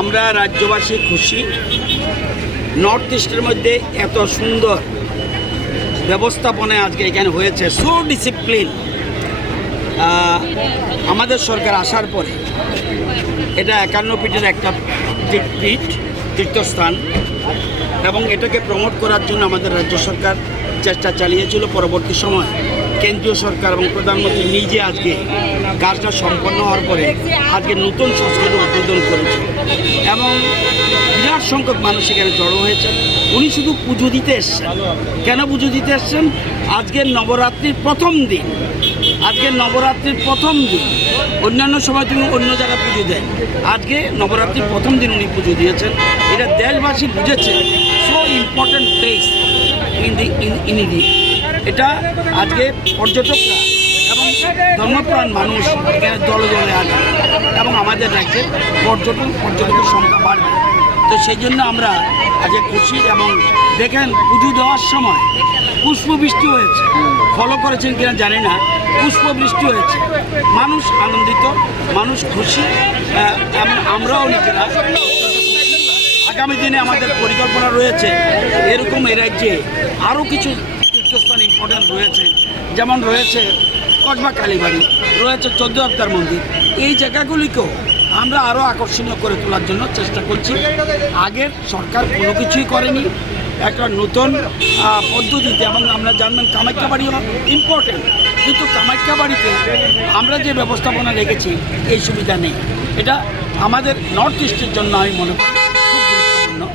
আমরা রাজ্যবাসী খুশি। নর্থ ইস্টের মধ্যে এত সুন্দর ব্যবস্থাপনায় আজকে এখানে হয়েছে, সো ডিসিপ্লিন। আমাদের সরকার আসার পরে এটা 51 পীঠের একটা পীঠ, তীর্থস্থান, এবং এটাকে প্রমোট করার জন্য আমাদের রাজ্য সরকার চেষ্টা চালিয়েছিল। পরবর্তী সময় কেন্দ্রীয় সরকার এবং প্রধানমন্ত্রী নিজে আজকে কাজটা সম্পন্ন হওয়ার পরে আজকে নতুন সংস্কৃতি উদ্বোধন করেছে এবং বিরাট সংখ্যক মানুষ এখানে জড়ো হয়েছে। উনি শুধু পুজো দিতে এসছেন। কেন পুজো দিতে এসছেন? আজকের নবরাত্রির প্রথম দিন, অন্যান্য সময় তুমি অন্য জায়গায় পুজো দেন, আজকে নবরাত্রির প্রথম দিন উনি পুজো দিয়েছেন। এটা দেশবাসী বুঝেছে, so important place in India. এটা আজকে পর্যটকরা এবং ধর্মপ্রাণ মানুষ এখানে দলে দলে আসবে এবং আমাদের রাজ্যের পর্যটকের সংখ্যা বাড়বে। তো সেই জন্য আমরা আজকে খুশি। এবং দেখেন পুজো দেওয়ার সময় পুষ্পবৃষ্টি হয়েছে, ফলো করেছেন কিনা জানি না, পুষ্পবৃষ্টি হয়েছে, মানুষ আনন্দিত, মানুষ খুশি এবং আমরাও নিজেরা। আগামী দিনে আমাদের পরিকল্পনা রয়েছে এরকম এই রাজ্যে আরও কিছু তীর্থস্থান ইম্পর্টেন্ট রয়েছে, যেমন রয়েছে কসবা কালীবাড়ি, রয়েছে 14 অবতার মন্দির। এই জায়গাগুলিকেও আমরা আরও আকর্ষণীয় করে তোলার জন্য চেষ্টা করছি। আগের সরকার কোনো কিছুই করেনি, একটা নতুন পদ্ধতিতে। এবং আমরা জানবেন কামাখ্যাবাড়িও ইম্পর্টেন্ট, কিন্তু কামাখ্যাবাড়িতে আমরা যে ব্যবস্থাপনা রেখেছি এই সুবিধা নেই। এটা আমাদের নর্থ ইস্টের জন্য আমি মনে করি